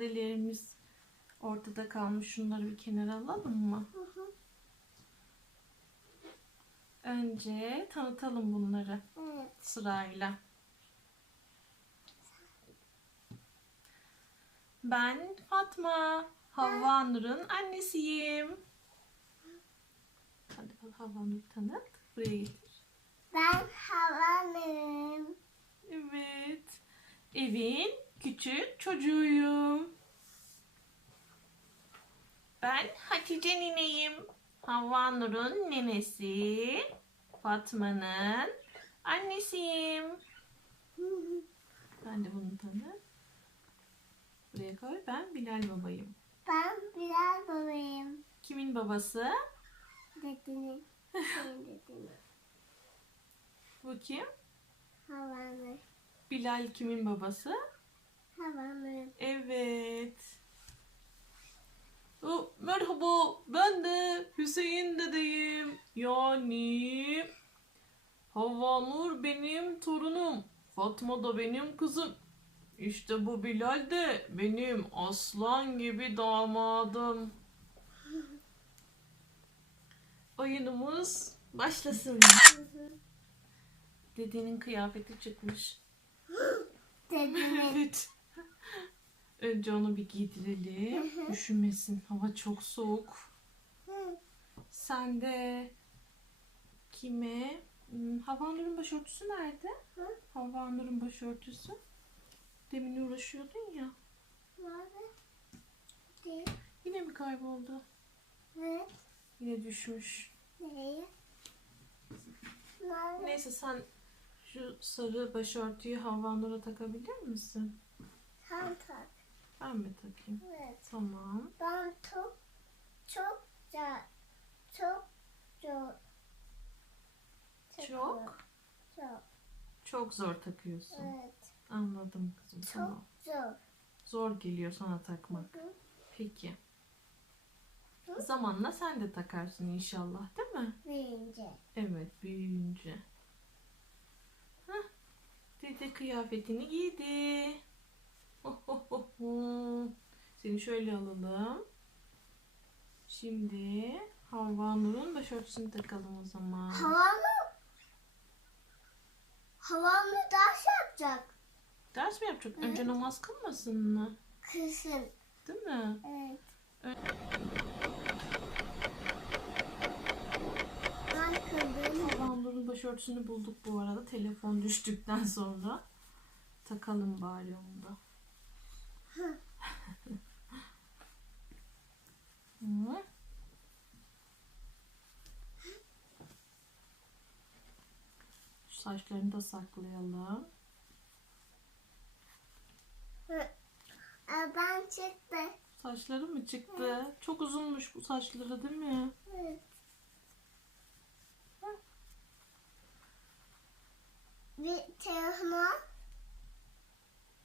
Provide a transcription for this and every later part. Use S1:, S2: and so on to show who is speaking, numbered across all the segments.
S1: Seccadelerimiz ortada kalmış. Şunları bir kenara alalım mı? Önce tanıtalım bunları
S2: Evet.
S1: sırayla. Ben Fatma, Havva Nur'un annesiyim. Hadi bak Havva Nur'u tanıt. Buraya getir.
S2: Ben havanım.
S1: Evet. Evin küçük çocuğuyum. Ben Hatice nineyim. Havva Nur'un nenesi. Fatma'nın annesiyim. Ben de bunu tanı. Buraya koy. Ben Bilal babayım.
S2: Ben Bilal babayım.
S1: Kimin babası?
S2: Dedini. Senin dedini.
S1: Bu kim?
S2: Havanı.
S1: Bilal kimin babası?
S2: Havanı.
S1: Evet. Merhaba, ben de Hüseyin dedeyim. Yani Havva Nur benim torunum. Fatma da benim kızım. İşte bu Bilal de benim aslan gibi damadım. Oyunumuz başlasın. Dedenin kıyafeti çıkmış.
S2: Dedini.
S1: Evet. Önce onu bir giydirelim. Üşümesin. Hava çok soğuk. Sen de kime? Hmm, Havanur'un başörtüsü nerede?
S2: Hı?
S1: Havanur'un başörtüsü. Demin uğraşıyordun ya.
S2: Nerede?
S1: Yine mi kayboldu?
S2: Evet.
S1: Yine düşmüş.
S2: Nereye? Nerede?
S1: Neyse sen şu sarı başörtüyü Havanur'a takabilir misin?
S2: Sen tak.
S1: Ben mi takayım?
S2: Evet.
S1: Tamam.
S2: Ben çok çok da çok çok
S1: Çok
S2: çok
S1: çok zor takıyorsun.
S2: evet
S1: Anladım kızım.
S2: çok
S1: Tamam.
S2: zor.
S1: Zor geliyor sana takmak.
S2: Hı.
S1: Peki.
S2: Hı?
S1: Zamanla sen de takarsın inşallah değil mi?
S2: Büyüyünce.
S1: Evet büyüyünce. Hah. Dede kıyafetini giydi. Şöyle alalım. Şimdi Havva Nur'un başörtüsünü takalım o zaman.
S2: Havanı havanı ders yapacak
S1: Ders mi yapacak?
S2: Evet.
S1: Önce namaz kılmasın mı?
S2: kızım.
S1: Değil mi?
S2: Evet.
S1: Ö-
S2: Ben kıldım.
S1: Havva başörtüsünü bulduk bu arada. Telefon düştükten sonra. Takalım bari onu da. Hı. Şu saçlarını da saklayalım.
S2: Ben çıktı.
S1: Saçları mı çıktı? Çok uzunmuş bu saçları değil mi?
S2: Evet. Bir telefona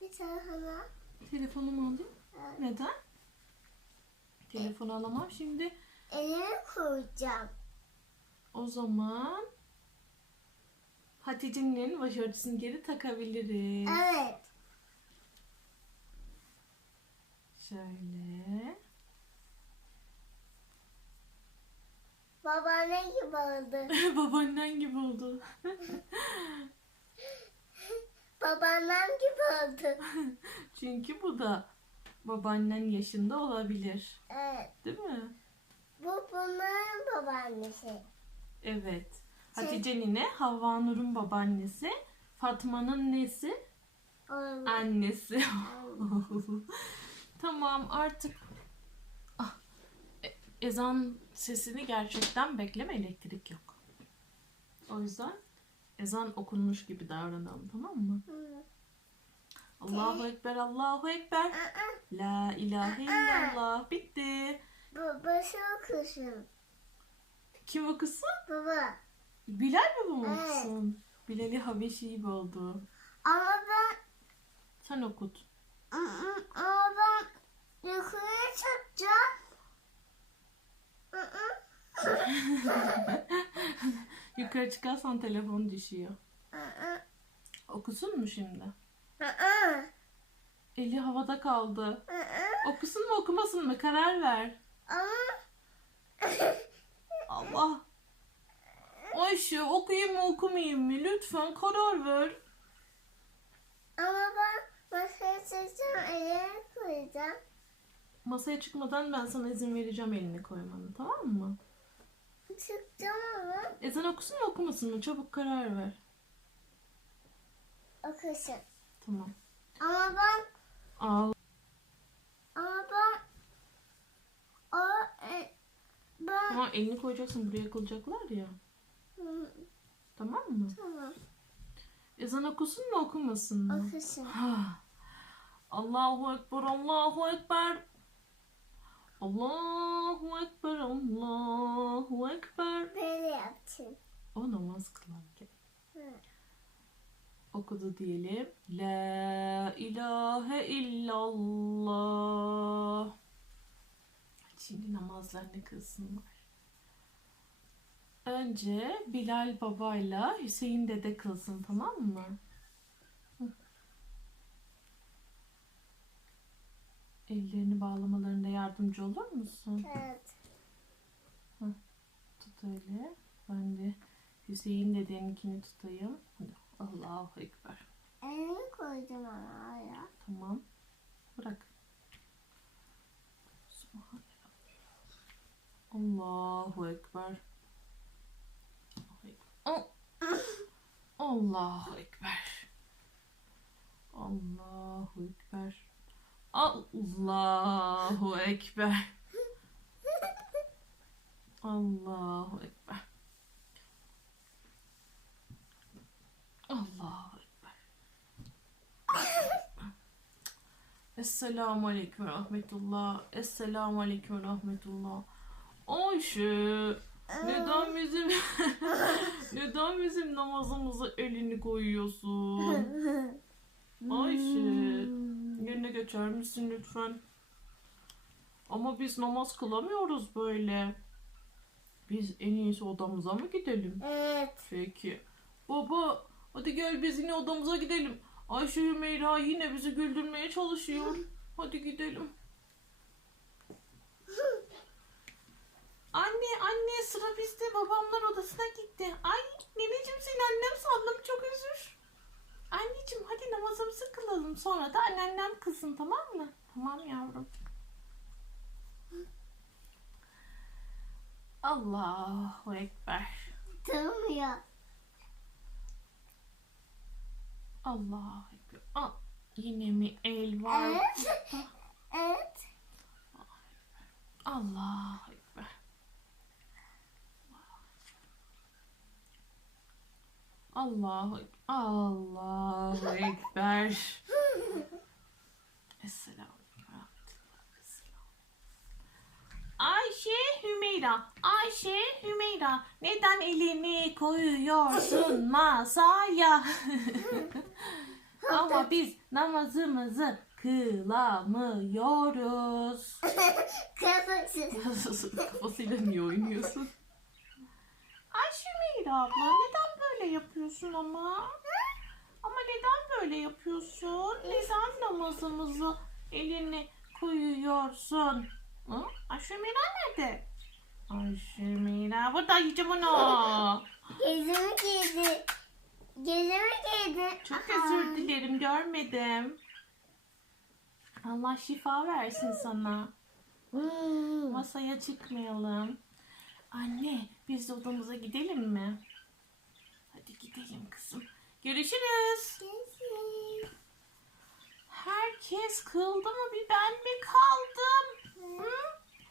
S2: bir telefona
S1: Telefonumu alayım.
S2: Evet.
S1: Neden? Telefonu alamam. Şimdi
S2: elimi koyacağım.
S1: o zaman Hatice'nin başörtüsünü geri takabiliriz.
S2: Evet.
S1: Şöyle.
S2: Babaanne gibi oldu.
S1: Babaannen gibi oldu.
S2: Babaannem gibi oldu.
S1: Çünkü bu da babaannen yaşında olabilir.
S2: Evet.
S1: Değil mi?
S2: Bu bunların babaannesi.
S1: Evet.
S2: Şey-
S1: Hatice nine Havva Nur'un babaannesi. Fatma'nın nesi?
S2: Oğlum.
S1: Annesi. tamam artık Ah, e- ezan sesini gerçekten bekleme elektrik yok. O yüzden ezan okunmuş gibi davranalım tamam mı?
S2: Hı.
S1: Allahu Ekber, Allahu Ekber. La ilahe illallah. Bitti.
S2: Babası okusun.
S1: Kim okusun?
S2: Baba.
S1: Bilal mi bu
S2: Evet.
S1: okusun? Bilal'i Habeşi gibi oldu.
S2: Ama ben
S1: Sen okut.
S2: ama ben yukarıya çıkacağım.
S1: Yukarı çıkarsan telefon düşüyor. Okusun mu şimdi?
S2: Aa,
S1: Eli havada kaldı.
S2: aa,
S1: Okusun mu okumasın mı? Karar ver. Allah. Ayşe okuyayım mı okumayayım mı? Lütfen karar ver.
S2: ama ben masaya çıkacağım, elimi koyacağım.
S1: Masaya çıkmadan ben sana izin vereceğim elini koymanı tamam mı?
S2: Çıkacağım ama
S1: Ezan okusun mu okumasın mı? Çabuk karar ver.
S2: okusun.
S1: Tamam.
S2: Ama ben,
S1: Al.
S2: ama ben, o, e, ben,
S1: Tamam elini koyacaksın buraya kılacaklar ya.
S2: Hı,
S1: Tamam mı?
S2: tamam,
S1: Ezan okusun mu okumasın mı?
S2: okusun.
S1: Ha. Allahu Ekber, Allahu Ekber. Allahu Ekber, Allahu Ekber.
S2: Böyle yaptım.
S1: O namaz kılarken.
S2: Hı.
S1: Okudu diyelim. La ilahe illallah. Şimdi namazlarını kılsınlar. Önce Bilal babayla Hüseyin dede kılsın tamam mı? Ellerini bağlamalarında yardımcı olur musun?
S2: Evet.
S1: Tut öyle. Ben de Hüseyin dedeninkini tutayım. Hadi. Allahu Ekber.
S2: Elimi koydum ama oraya.
S1: Tamam. Bırak. Allahu Ekber. Allahu Ekber. Allahu Ekber. Allahu Ekber. Allahu Ekber. Allahu Ekber. Allahu Ekber. Esselamu Aleyküm ve Rahmetullah. Esselamu Aleyküm ve Rahmetullah. Ayşe, neden bizim neden bizim namazımıza elini koyuyorsun? Ayşe, yerine geçer misin lütfen? Ama biz namaz kılamıyoruz böyle. Biz en iyisi odamıza mı gidelim?
S2: Evet.
S1: Peki. Baba, hadi gel biz yine odamıza gidelim. Ayşe Hümeyra yine bizi güldürmeye çalışıyor. Hadi gidelim. Anne, anne sıra bizde. Babamlar odasına gitti. Ay, neneciğim seni annem sandım. Çok üzür. Anneciğim hadi namazımızı kılalım. Sonra da anneannem kızsın tamam mı? Tamam yavrum. Allahu Ekber.
S2: Durmuyor.
S1: Allahu Ekber. Aa, yine mi el var?
S2: Evet. Evet.
S1: Allahu Ekber. Allahu Ekber. Esselam. Ayşe Hümeyra, Ayşe Hümeyra neden elini koyuyorsun masaya? Ama biz namazımızı kılamıyoruz.
S2: Kafası.
S1: Kafasıyla niye oynuyorsun? Ayşe Meyra abla neden böyle yapıyorsun ama? Ama neden böyle yapıyorsun? Neden namazımızı eline koyuyorsun? Hı? Ayşe Meyra nerede? Ayşe Meyra burada yiyeceğim onu.
S2: Gözümü giydi. Gözümü giydi.
S1: Çok özür dilerim görmedim. Allah şifa versin sana.
S2: Hmm.
S1: Masaya çıkmayalım. Anne, biz de odamıza gidelim mi? Hadi gidelim kızım. Görüşürüz. Herkes kıldı mı? Bir ben mi kaldım? Hı?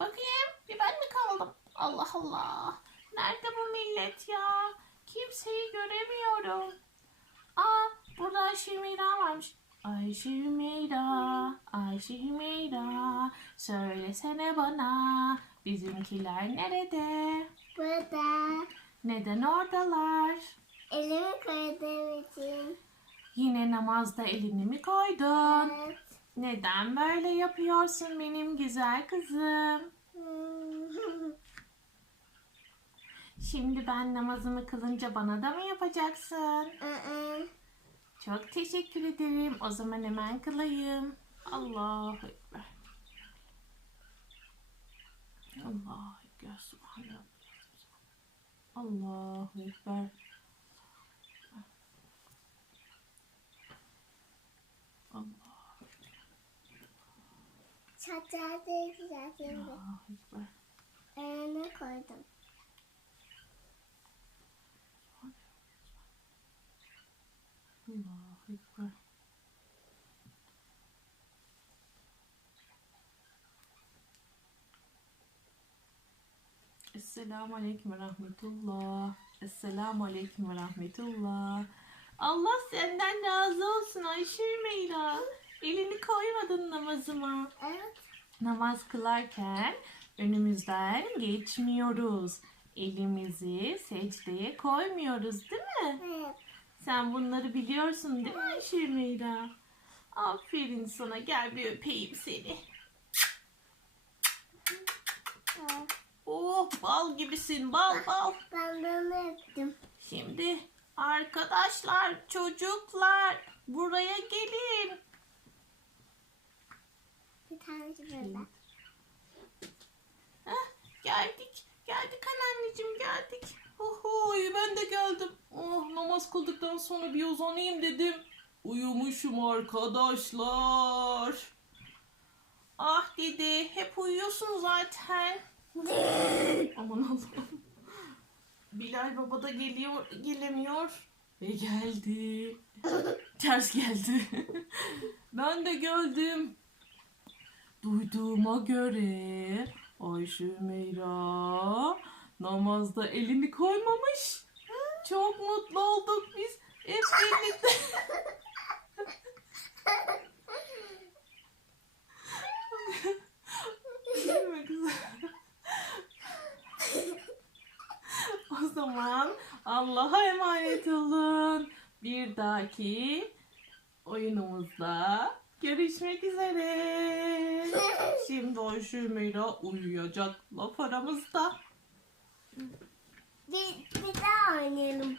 S1: Bakayım, bir ben mi kaldım? Allah Allah. Nerede bu millet ya? Kimseyi göremiyorum. Aa, burada Hümeyra varmış. Ayşe Hümeyra, Ayşe Hümeyra, söylesene bana, bizimkiler nerede?
S2: Burada.
S1: Neden oradalar?
S2: Elimi koyduğum için.
S1: Yine namazda elini mi koydun?
S2: Evet.
S1: Neden böyle yapıyorsun benim güzel kızım? Şimdi ben namazımı kılınca bana da mı yapacaksın? Çok teşekkür ederim. O zaman hemen kılayım. Allahu Ekber. Allahu Ekber. Subhanallah. Allahu Ekber. Allah.
S2: Saçlar değil güzel şimdi.
S1: Allahu Ekber.
S2: Önüne koydum.
S1: Allahu Ekber. Esselamu Aleyküm ve Rahmetullah. Esselamu Aleyküm ve Rahmetullah. Allah senden razı olsun Ayşe Meyla. Elini koymadın namazıma.
S2: Evet.
S1: Namaz kılarken önümüzden geçmiyoruz. Elimizi secdeye koymuyoruz değil mi?
S2: Evet.
S1: Sen bunları biliyorsun değil mi Ayşe Meyra? Aferin sana. Gel bir öpeyim seni.
S2: evet.
S1: Oh bal gibisin bal bal.
S2: Ben bunu öptüm.
S1: Şimdi arkadaşlar, çocuklar buraya gelin.
S2: Bir tanesi burada.
S1: Heh, geldik. Geldik anneanneciğim geldik. Ohoy ben de geldim. Oh namaz kıldıktan sonra bir uzanayım dedim. Uyumuşum arkadaşlar. Ah dedi hep uyuyorsun zaten. Aman Allah'ım. Bilal baba da geliyor, gelemiyor. Ve geldi. Ters geldi. ben de geldim. Duyduğuma göre Ayşe Meyra namazda elini koymamış. Çok mutlu olduk biz. Hep birlikte. Değil mi kızım? O zaman Allah'a emanet olun. Bir dahaki oyunumuzda görüşmek üzere. Şimdi Ayşe Meyra uyuyacak. Laf aramızda.
S2: Bir, bir daha oynayalım.